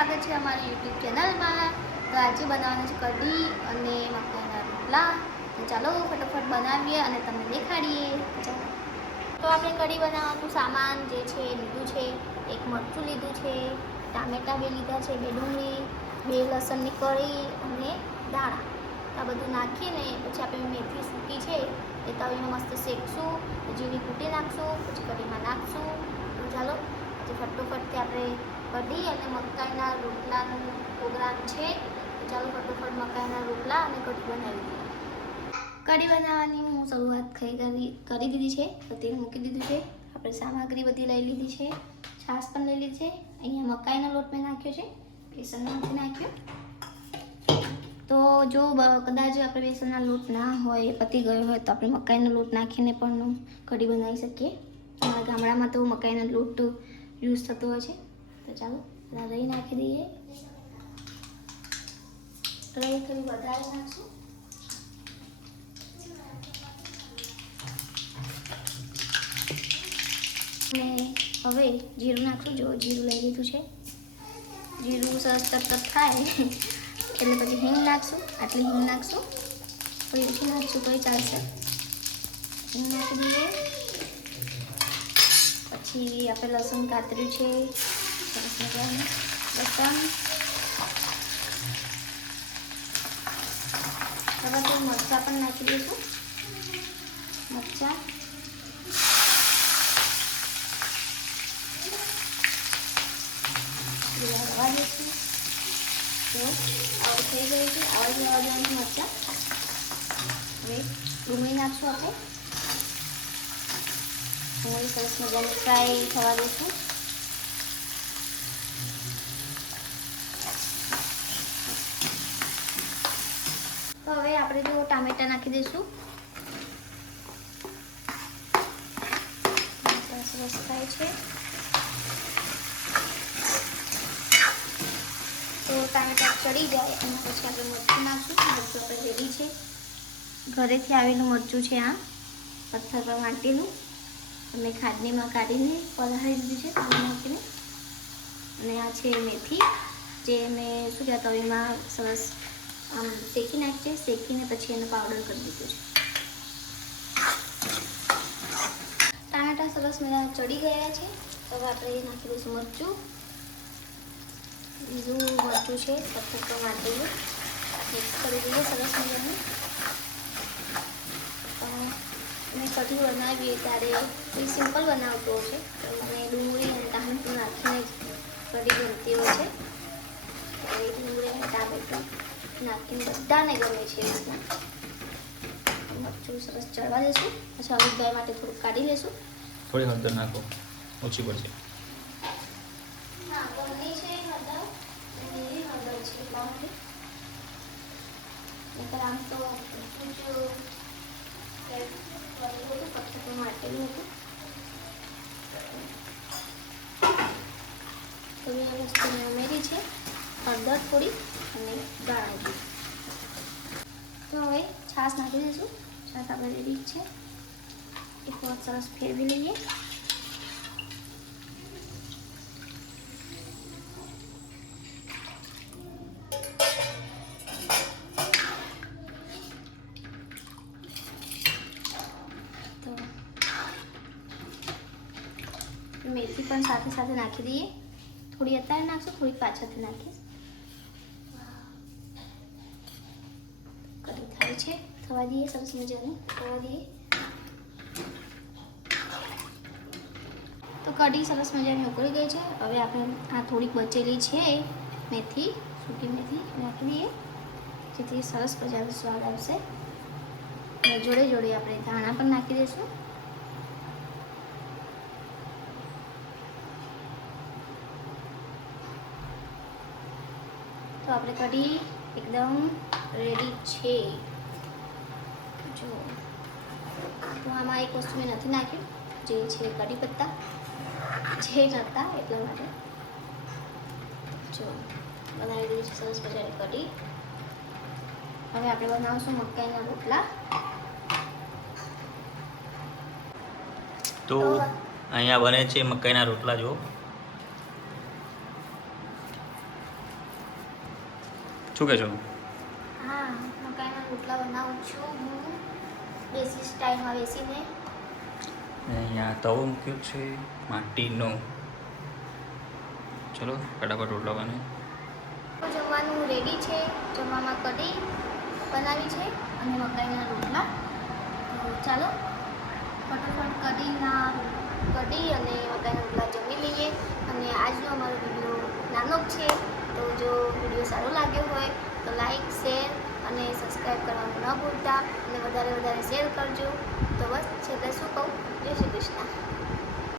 સ્વાગત છે અમારી યુટ્યુબ ચેનલમાં. તો આજે બનાવવાનું છે કઢી અને મકાઈના રોટલા. તો ચાલો ફટાફટ બનાવીએ અને તમને દેખાડીએ. ચાલો. તો આપણે કઢી બનાવવાનું સામાન જે છે લીધું છે. એક મરચું લીધું છે. ટામેટાં બે લીધા છે બે ડુંગળી બે લસણની કળી અને દાણા. આ બધું નાખીને પછી આપણે મેથી સૂકી છે એ તવીમાં મસ્ત શેકશું જીરી કૂટી નાખશું, પછી કઢીમાં નાખશું. ચાલો, પછી ફટોફટથી આપણે કઢી અને મકાઈના રોટલાનો પ્રોગ્રામ છે. ચાલો ફટોફટ મકાઈના રોટલા અને કઢી બનાવી દઈએ કઢી બનાવવાની હું શરૂઆત થઈ કરી કરી દીધી છે. તો તેલ મૂકી દીધું છે. આપણે સામગ્રી બધી લઈ લીધી છે. છાશ પણ લઈ લીધી છે. અહીંયા મકાઈનો લોટ મેં નાખ્યો છે. બેસન નથી નાખ્યો. તો જો કદાચ આપણે બેસનના લોટ ના હોય પતી ગયો હોય, તો આપણે મકાઈનો લોટ નાખીને પણ કઢી બનાવી શકીએ. ગામડામાં તો મકાઈનો લોટ યુઝ થતો હોય છે. ચાલો પેલા રહી નાખી દઈએ. રહી થોડી વધારે નાખશું. અને હવે જીરું નાખશું. જો જીરું લઈ લીધું છે. જીરું સરસ તરત થાય. એટલે પછી હિંગ નાખશું. આટલી હિંગ નાખશું. થોડી ઓછી નાખશું તોય ચાલશે. હિંગ નાખી દઈએ. પછી આપણે લસણ કાતર્યું છે. સરસ મજાનું લસણ હવે તો મરચાં. પણ નાખી દઈશું મરચાં રવા દઈશું તો આવું થઈ ગયું છે આવા જ રવા દેવાનું મરચાં હવે ડુંગળી નાખશું આપણે ડુંગળી સરસ મજાની ફ્રાય થવા દઈશું હવે આપણે જો ટામેટા નાખી દઈશું. સરસ થાય છે. તો ટામેટા ચડી જાય એના પછી આપણે મરચું નાખશું. મરચું આપણે છે. ઘરેથી આવેલું મરચું છે આ, પથ્થર પર માટીનું અમે ખાડનીમાં કાઢીને પલાળી દીધું છે નાખીને અને આ છે મેથી, જે મેં શું કહેવાય, તવીમાં સરસ આમ શેકી નાખીએ, શેકીને પછી એનો પાવડર કરી દીધો છે. ટામેટા સરસ મજા ચડી ગયા છે. તો આપણે એ નાખી દઈશું મરચું. બીજું મરચું છે પથ્થર માટે મિક્સ કરી દઈએ સરસ મજાનું. મેં કઢી બનાવીએ ત્યારે એ સિમ્પલ બનાવતો છે તો મેં ડુંગળી અને ટામેટું નાખીને જ કઢી બનતી હોય છે. એ ડુંગળી અને ટામેટું નાખીને બધાને ગમે છે એ મરચું સરસ ચડવા દેશું. પછી અમિતભાઈ માટે થોડુંક કાઢી લઈશું થોડી હળદર નાખો. ઓછી પડશે. એ આમ તો જ હતું. માટેલું તો આ ઉમેરી છે. હળદર થોડી. અને દાણા તો હવે છાશ નાખી દઈશું. છાશ આપણે રેડી છે. એક બહુ સરસ ફેરવી લઈએ. મેથી પણ સાથે સાથે નાખી દઈએ. થોડી અત્યારે નાખશું, થોડી પાછળથી નાખીશ કઢી થાય છે? થવા દઈએ, સરસ મજાનું. થવા દઈએ. તો કઢી સરસ મજાની ઉકળી ગઈ છે. હવે આપણે આ થોડીક બચેલી છે, મેથી, સૂકી મેથી નાખી દઈએ જેથી સરસ મજાનો સ્વાદ આવશે. જોડે જોડે આપણે ધાણા પણ નાખી દઈશું. તો આપણે કઢી એકદમ રેડી છે. જો તો આમાં એક વસ્તુ મેં નથી નાખ્યું જે છે કઢી પત્તા. જે નહોતા એટલા માટે. જો બનાવી દીધી છે સરસ મજાની કઢી. હવે આપણે બનાવશું મકાઈના રોટલા. તો તો- અહીંયા બને છે મકાઈના રોટલા જો. શું કહેશો હા મકાઈના રોટલા બનાવું છું. દેશી સ્ટાઇલમાં બેસીને. અહીંયા તવો મૂક્યો છે માટીનો. ચલો ફટાફટ રોટલો બને. જમવાનું રેડી છે જમવામાં કઢી બનાવી છે અને મકાઈના રોટલા. તો ચાલો ફટાફટ કઢીના કઢી અને મકાઈના રોટલા જમી લઈએ. અને આજનો અમારો વીડિયો નાનો છે તો જો વીડિયો સારો લાગ્યો હોય તો લાઈક શેર અને સબસ્ક્રાઈબ કરવાનું ન ભૂલતા અને વધારે વધારે શેર કરજો. તો બસ છેલ્લે શું કહું? જય શ્રી કૃષ્ણ.